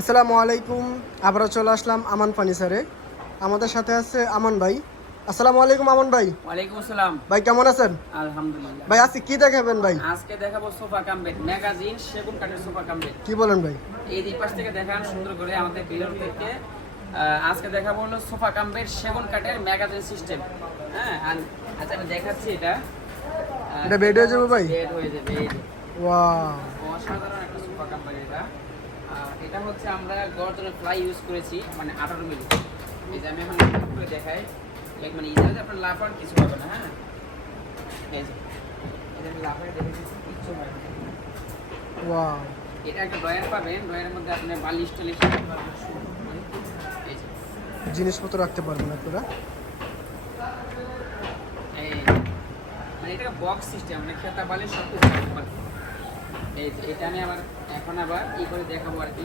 আসসালামু আলাইকুম। আবারও চলে আসলাম আমান ফার্নিচারে। আমাদের সাথে আছে আমান ভাই। আসসালামু আলাইকুম আমান ভাই। ওয়ালাইকুম আসসালাম। ভাই কেমন আছেন? আলহামদুলিল্লাহ। ভাই আজকে কি দেখাবেন ভাই? আজকে দেখাবো সোফা কাম বেড, ম্যাগাজিন সেগুন কাঠের সোফা কাম বেড। কি বলেন ভাই? এই দুই পাশ থেকে দেখান সুন্দর করে আমাদের বিলর থেকে। আজকে দেখাবো হলো সোফা কাম বেড সেগুন কাঠের ম্যাগাজিন সিস্টেম। হ্যাঁ, আর আচ্ছা আমি দেখাচ্ছি এটা। এটা বেড হয়ে যাবে ভাই? বেড হয়ে যাবে এই যে। ওয়াও, অসাধারণ একটা সোফা কাম বেড এটা। এটা হচ্ছে আমরা গর্জনের ফ্লাই ইউজ করেছি, মানে 18 মিলি। এই যে আমি এখন করে দেখাই, মানে ইজাজে আপনার লাভ আর কিছু হবে না। হ্যাঁ, এই যে এটা আমি লাভে দেখে দিচ্ছি, কিচ্ছু হবে না। ওয়াও, এটা একটা ড্রয়ার পাবেন, ড্রয়ারের মধ্যে আপনি বালিশ টালিশ রাখতে পারবেন। এই যে জিনিসপত্র রাখতে পারবেন আপনারা। এই মানে এটা বক্স সিস্টেম, মানে খেতা বালিশ সব কিছু রাখতে পারবেন। এই যে এটা আমি আবার এখন আবার ই করে দেখাবো আর কি।